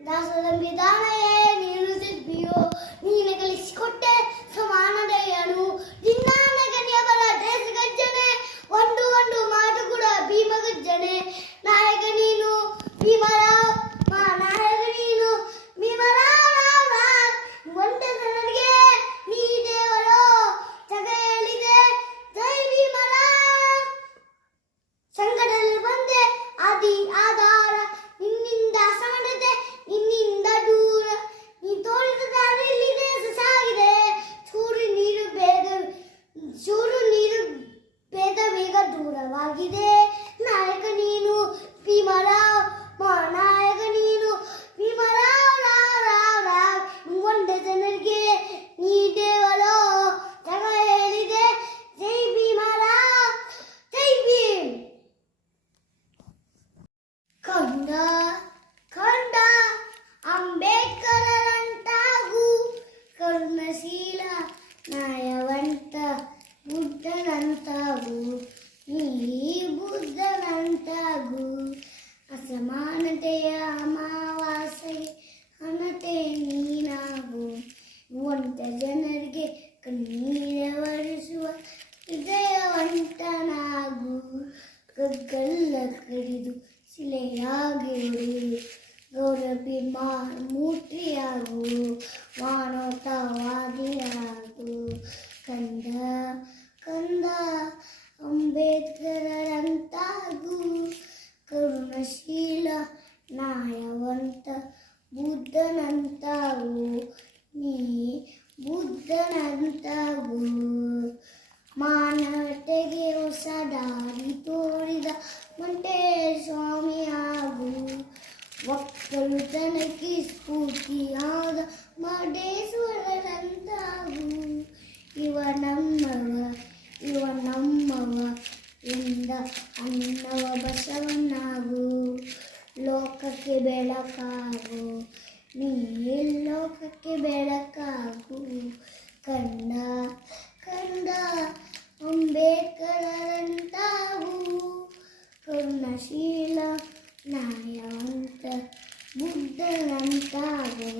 ದಾಸದಂಬಿದಾನಯೇ ನೀನು ಶಿಲ್ಪಿಯೋ ನೀನೆ ಕಲಿಸಿಕೊಟ್ಟೆ ಸಮಾನತೆಯನು ಜಿನ್ನಾನಗನಿಯವರ ದೇಶ ಗರ್ಜನೆ ಒಂದು ಒಂದು ಮಾತು ಕೂಡ ಭೀಮ ಗರ್ಜನೆ ನಾಯಕ ನೀನು ಭೀಮರಾವ್ ನಾಯಕ ನೀನು ಭೀಮರಾವ್ ಒಂದೇ ನನಗೆ ನೀ ದೇವರೋ ಜಗ ಹೇಳಿದೆ ಜೈ ಭೀಮರಾವ್ ಸಂಘದಲ್ಲಿ ಬಂದೆ ಆದಿ ಆಧಾರ ನಿನ್ನಿಂದ ಅಸಮಾನತೆ ನಿನ್ನಿಂದ ದೂರ ನೀ ತೋರಿದ ದಾರಿಯಲ್ಲಿ ದೇಶ ಸಾಗಿದೆ ಚೂರು ನೀರು ಬೇಗ ಬೇಗ ದೂರವಾಗಿದೆ ನಾಯಕ ನೀನು ಭೀಮರಾವ್ ನಾಯಕ ನೀನು ಭೀಮರಾವ್ ರಾವ್ ಒಂದೇ ಜನರಿಗೆ ನೀ ದೇವರೋ ಜಗ ಹೇಳಿದೆ ಜೈ ಭೀಮರಾವ್ ಜೈ ಭೀಮ್ ಕಂಡ ಅಂಬೇಡ್ಕರಂತಾಗು ಕರುಣಶೀಲ ನ್ಯಾಯವಂತ ಬುದ್ಧನಂತಾಗು ನೀ ಬುದ್ಧನಂತಾಗು ಅಸಮಾನತೆಯ ಅಮಾವಾಸ್ಯೆ ಹಣತೆ ನೀನಾಗು ಒಂಟ ಜನರಿಗೆ ಕಣ್ಣೀರ ಒರೆಸುವ ಹೃದಯವಂತನಾಗು ಗಗ್ಗಲ್ಲ ಕಡಿದು ಶಿಲೆಯಾಗಿ ಉಳಿದು ಗೌರವಿ ಮೂರ್ತಿಯಾಗು ಮಾನವತಾವಾದಿಯಾಗು ಕಂದ ಅಂಬೇಡ್ಕರಂತಾಗು ಕರುಣಶೀಲ ನ್ಯಾಯವಂತ ಬುದ್ಧನಂತಾಗು ನೀ ಬುದ್ಧನಂತಾಗು ಮಾನವತೆಗೆ ಹೊಸ ದಾರಿ ತೋರಿದ ಮಂಟೇಶ್ವರ ಸ್ವಾಮಿಯಾಗು ಒಕ್ಕಲುತನಕ್ಕೆ ಸ್ಫೂರ್ತಿಯಾದ ಮಹದೇಶ್ವರರಂತಾಗು ಇವ ನಮ್ಮವ ಎಂದ ಅನ್ನವ ಬಸವನಾಗು ಲೋಕಕ್ಕೆ ಬೆಳಕಾಗು ನೀ ಲೋಕಕ್ಕೆ ಬೆಳಕಾಗು ಕಂದ ಅಂಬೇಡ್ಕರಂತಾಗು ಕರುಣಶೀಲ ನ್ಯಾಯವಂತ ಬುದ್ಧನಂತಾಗು